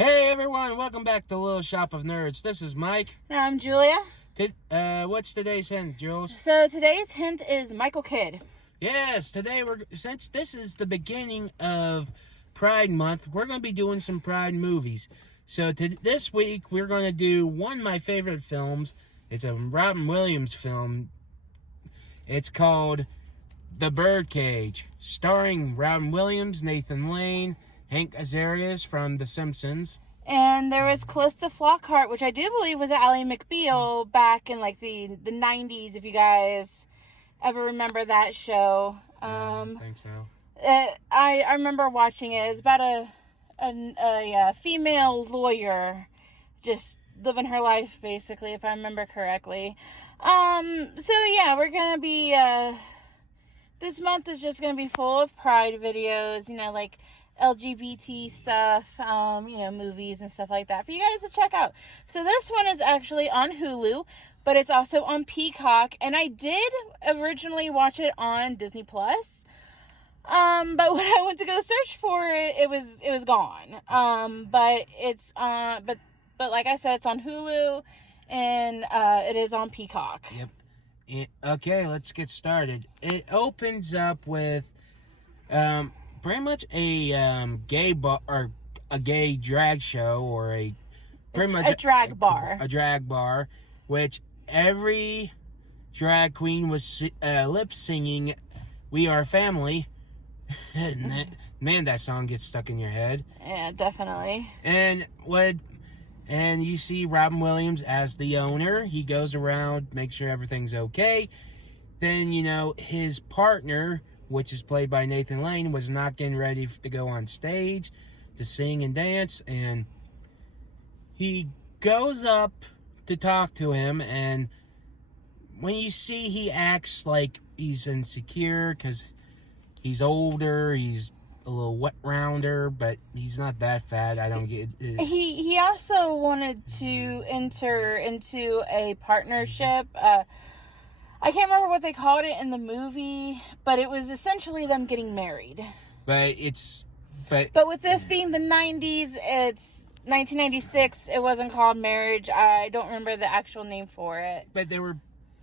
Hey everyone, welcome back to Little Shop of Nerds. This is Mike. And I'm Julia. What's today's hint, Jules? So today's hint is Michael Kidd. Yes, today since this is the beginning of Pride Month, we're going to be doing some Pride movies. So this week we're going to do one of my favorite films. It's a Robin Williams film. It's called The Birdcage, starring Robin Williams, Nathan Lane, Hank Azaria from The Simpsons. And there was Callista Flockhart, which I do believe was Ally McBeal back in like the 90s, if you guys ever remember that show. I think so. I remember watching it. It's about a female lawyer just living her life, basically, if I remember correctly. So yeah, we're going to be, this month is just going to be full of Pride videos, like LGBT stuff, movies and stuff like that for you guys to check out. So this one is actually on Hulu, but it's also on Peacock, and I did originally watch it on Disney Plus. But when I went to go search for it, it was gone. But it's but like I said, it's on Hulu, and it is on Peacock. Yep. Okay, let's get started. It opens up with pretty much a gay bar or a gay drag show, or a drag bar. A drag bar, which every drag queen was lip singing "We Are Family." Man, that song gets stuck in your head. Yeah, definitely. And you see Robin Williams as the owner. He goes around, makes sure everything's okay. Then, his partner, which is played by Nathan Lane, was not getting ready to go on stage to sing and dance. And he goes up to talk to him. And when you see he acts like he's insecure because he's older, he's a little wet rounder, but he's not that fat. I don't get it. He also wanted to enter into a partnership. I can't remember what they called it in the movie, but it was essentially them getting married. But with this being the 90s, it's 1996. It wasn't called marriage. I don't remember the actual name for it. But they were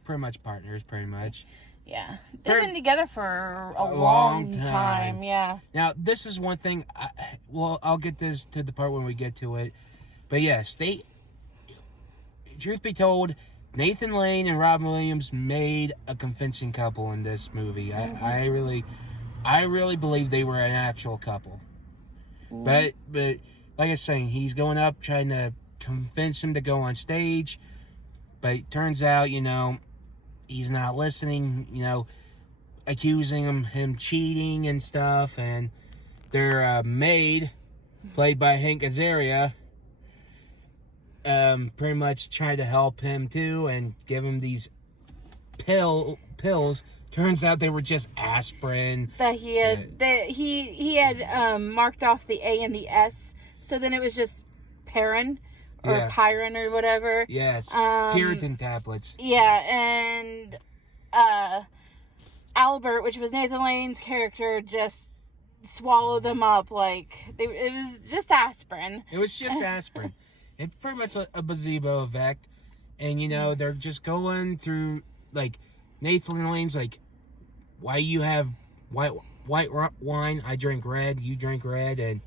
pretty much partners, pretty much. Yeah. They've been together for a long time. Yeah. Now, this is one thing. I'll get this to the part when we get to it. But yes, truth be told, Nathan Lane and Robin Williams made a convincing couple in this movie. Mm-hmm. I really believe they were an actual couple. Mm-hmm. But like I was saying, he's going up trying to convince him to go on stage. But it turns out, he's not listening, accusing him cheating and stuff. And their maid, played by Hank Azaria, pretty much tried to help him too and give him these pills. Turns out they were just aspirin. That he had marked off the A and the S, so then it was just Perrin. Or Pyron or whatever. Yes. Puritan tablets. Yeah, and Albert, which was Nathan Lane's character, just swallowed them up it was just aspirin. It was just aspirin. It's pretty much a placebo effect. And, they're just going through, Nathan Lane's why you have white wine? I drink red. You drink red. And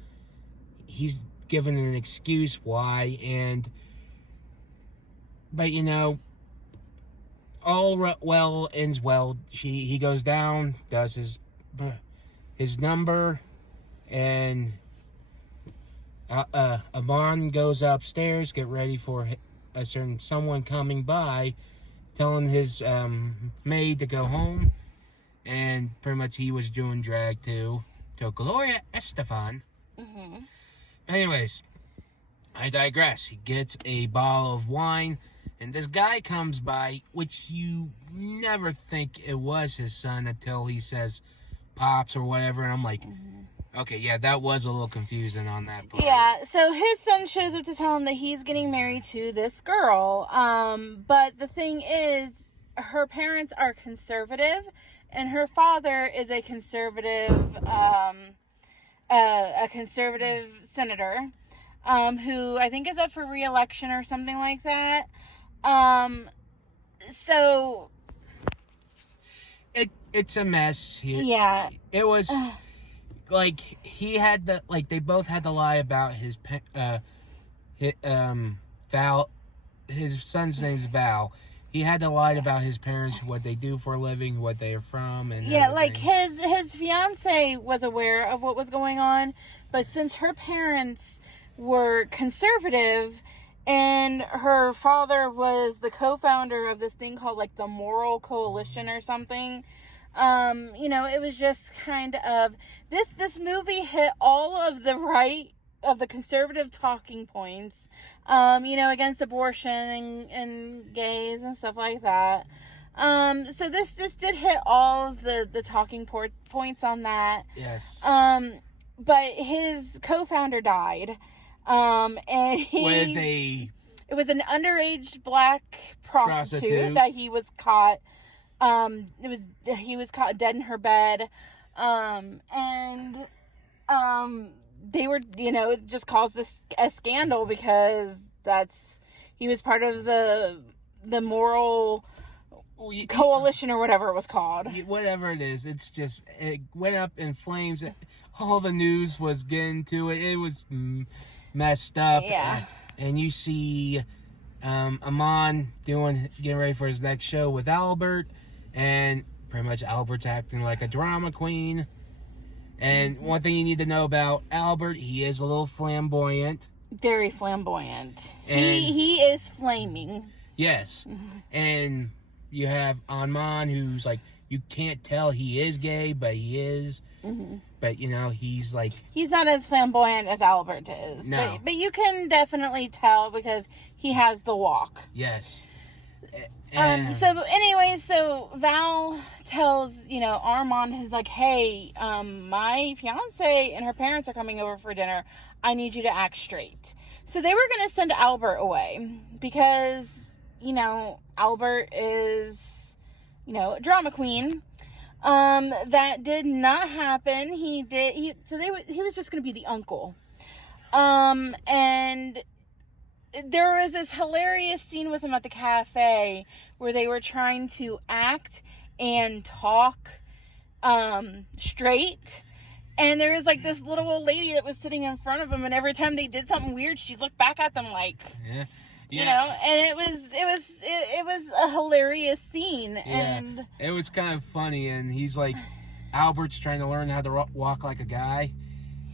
he's given an excuse why, but all well ends well. He goes down, does his number, and Amon goes upstairs, get ready for someone coming by, telling his maid to go home, and pretty much he was doing drag too, to Gloria Estefan. Mm-hmm. Anyways, I digress. He gets a bottle of wine, and this guy comes by, which you never think it was his son until he says Pops or whatever, and I'm like, okay, yeah, that was a little confusing on that part. Yeah, so his son shows up to tell him that he's getting married to this girl, but the thing is, her parents are conservative, and her father is a conservative senator. who I think is up for re-election or something like that. So it's a mess here. yeah, It was like he had the they both had to lie about Val. His son's name's Val. He had to lie about his parents, what they do for a living, what they are from, and yeah, everything. like his fiance was aware of what was going on, but since her parents were conservative and her father was the co-founder of this thing called like the Moral Coalition or something, it was just kind of this movie hit all of the conservative talking points, against abortion and gays and stuff like that. So this did hit all of the talking points on that. Yes. But his co-founder died. And it was an underage black prostitute that he was caught. He was caught dead in her bed. They were, it just caused a scandal because he was part of the Moral Coalition or whatever it was called. Whatever it is, it went up in flames. All the news was getting to it. It was messed up. Yeah. And you see Amon getting ready for his next show with Albert, and pretty much Albert's acting like a drama queen. And one thing you need to know about Albert, he is a little flamboyant. Very flamboyant. And he is flaming. Yes. And you have Amon, who's like, you can't tell he is gay, but he is. But, he's like... He's not as flamboyant as Albert is. No. But you can definitely tell because he has the walk. Yes. So Val tells, Armand, he's like, hey, my fiance and her parents are coming over for dinner. I need you to act straight. So they were going to send Albert away because, Albert is, a drama queen. That did not happen. He was just going to be the uncle. And there was this hilarious scene with him at the cafe where they were trying to act and talk straight, and there was like this little old lady that was sitting in front of him, and every time they did something weird she looked back at them like and it was a hilarious scene. And it was kind of funny. And he's like, Albert's trying to learn how to walk like a guy,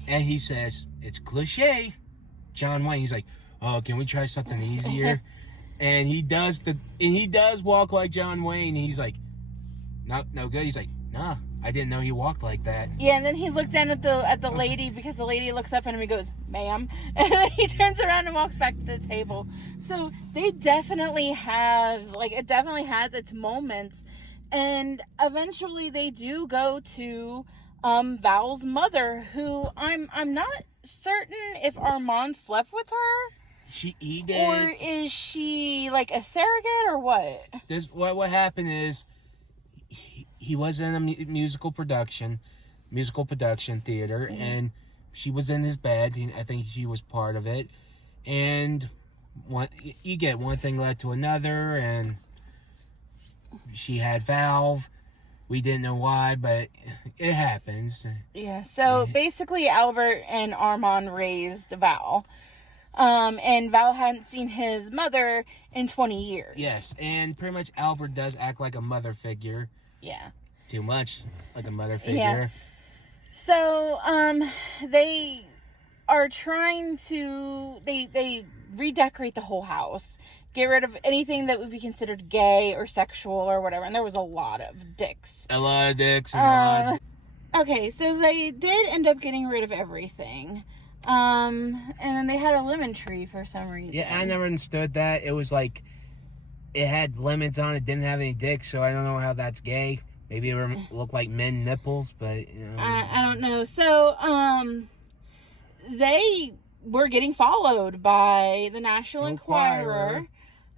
and he says, it's cliche, John Wayne. He's like, oh, can we try something easier? And he does walk like John Wayne. He's like, no good. He's like, nah, I didn't know he walked like that. Yeah, and then he looked down at the lady because the lady looks up at him and he goes, ma'am. And then he turns around and walks back to the table. So they definitely it definitely has its moments. And eventually they do go to Val's mother, who I'm not certain if Armand slept with her. He did. Or is she like a surrogate or what? What happened is he was in a musical production theater, and she was in his bed. I think she was part of it. And one thing led to another, and she had Valve. We didn't know why, but it happens. Yeah, so basically Albert and Armand raised Val. And Val hadn't seen his mother in 20 years. Yes, and pretty much Albert does act like a mother figure. Yeah. Too much like a mother figure. Yeah. So, they are trying to... They redecorate the whole house. Get rid of anything that would be considered gay or sexual or whatever. And there was a lot of dicks. A lot of dicks and Okay, so they did end up getting rid of everything. And then they had a lemon tree for some reason. Yeah, I never understood that. It was like, it had lemons on it, didn't have any dicks, so I don't know how that's gay. Maybe it looked like men nipples, but, I don't know. So, they were getting followed by the National Enquirer.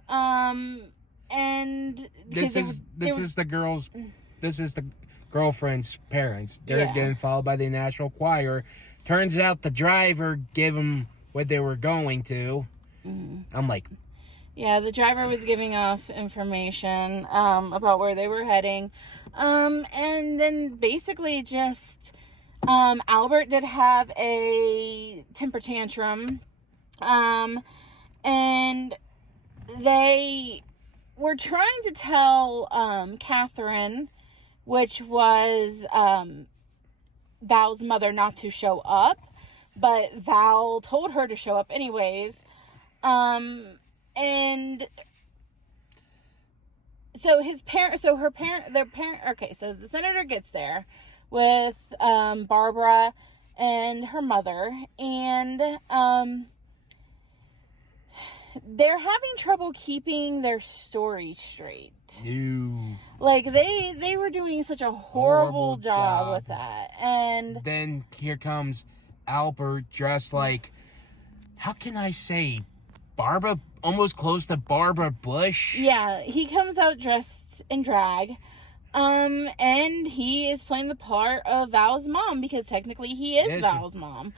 And this is the girlfriend's parents. They're getting followed by the National Enquirer. Turns out the driver gave him what they were going to. I'm like, yeah, the driver was giving off information about where they were heading. And then basically just Albert did have a temper tantrum. And they were trying to tell Catherine, which was Val's mother, not to show up, but Val told her to show up anyways. And so so the senator gets there with Barbara and her mother, and they're having trouble keeping their story straight. Like they were doing such a horrible job with that. And then here comes Albert dressed like, how can I say, Barbara, almost close to Barbara Bush. Yeah, he comes out dressed in drag. And he is playing the part of Val's mom, because technically he is Val's mom.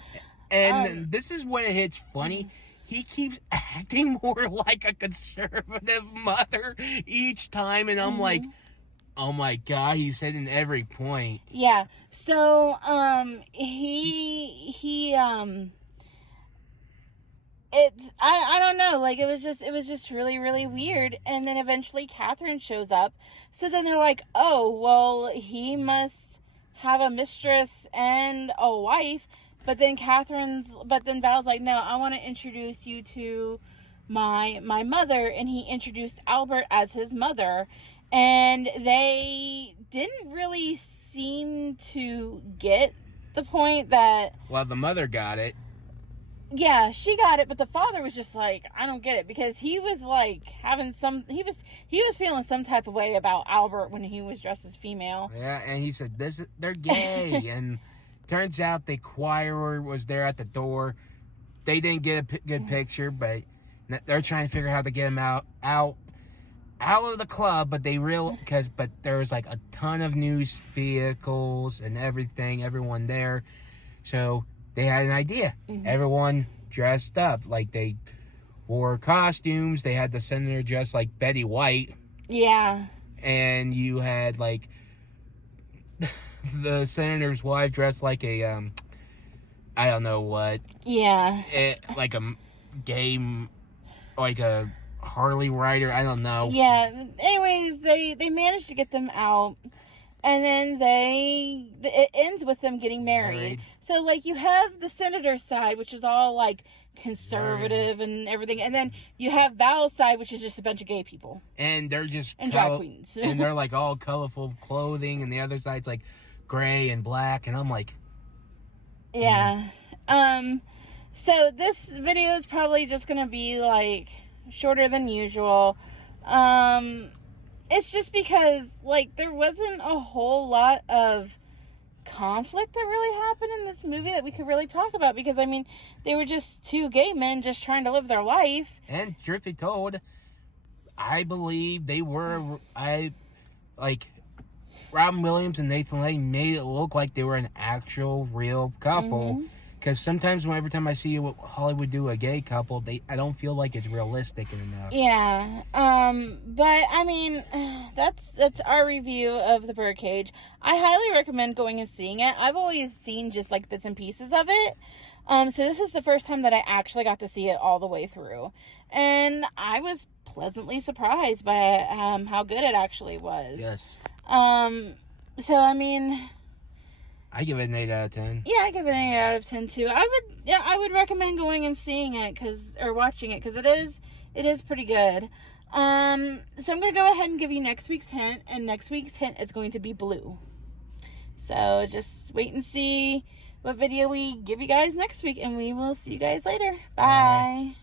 And this is when it hits funny. He keeps acting more like a conservative mother each time, and I'm like, oh my god, he's hitting every point. Yeah. So, it's, I don't know, like, it was just really, really weird. And then eventually Catherine shows up. So then they're like, oh, well, he must have a mistress and a wife. But then Val's like, no, I want to introduce you to my mother. And he introduced Albert as his mother. And they didn't really seem to get the point that... Well, the mother got it. Yeah, she got it, but the father was just like, I don't get it, because he was like having he was feeling some type of way about Albert when he was dressed as female. Yeah, and he said, they're gay. And turns out the choir was there at the door. They didn't get a good picture, but they're trying to figure out how to get him out of the club. But but there was like a ton of news vehicles and everyone there, so they had an idea. Everyone dressed up, like they wore costumes. They had the senator dressed like Betty White. Yeah. And you had like the senator's wife dressed like a I don't know what. Yeah. Like a game, like a Harley rider. I don't know. Yeah. Anyways, they managed to get them out. And then it ends with them getting married. So, like, you have the senator's side, which is all, like, conservative and everything. And then you have Val's side, which is just a bunch of gay people. And they're just... And drag queens. And they're, like, all colorful clothing. And the other side's, like, gray and black. And I'm like... Yeah. So, this video is probably just going to be, like, shorter than usual. It's just because, like, there wasn't a whole lot of conflict that really happened in this movie that we could really talk about. Because, I mean, they were just two gay men just trying to live their life. And truth be told, I believe they were, Robin Williams and Nathan Lane made it look like they were an actual, real couple. Because sometimes every time I see Hollywood do a gay couple, I don't feel like it's realistic enough. Yeah. But I mean, that's our review of the Birdcage. I highly recommend going and seeing it. I've always seen just like bits and pieces of it. So this was the first time that I actually got to see it all the way through, and I was pleasantly surprised by how good it actually was. Yes. So I mean, I give it an 8 out of 10. Yeah, I give it an 8 out of 10 too. I would recommend going and seeing it or watching it, because it is pretty good. So I'm going to go ahead and give you next week's hint, and next week's hint is going to be blue. So just wait and see what video we give you guys next week, and we will see you guys later. Bye.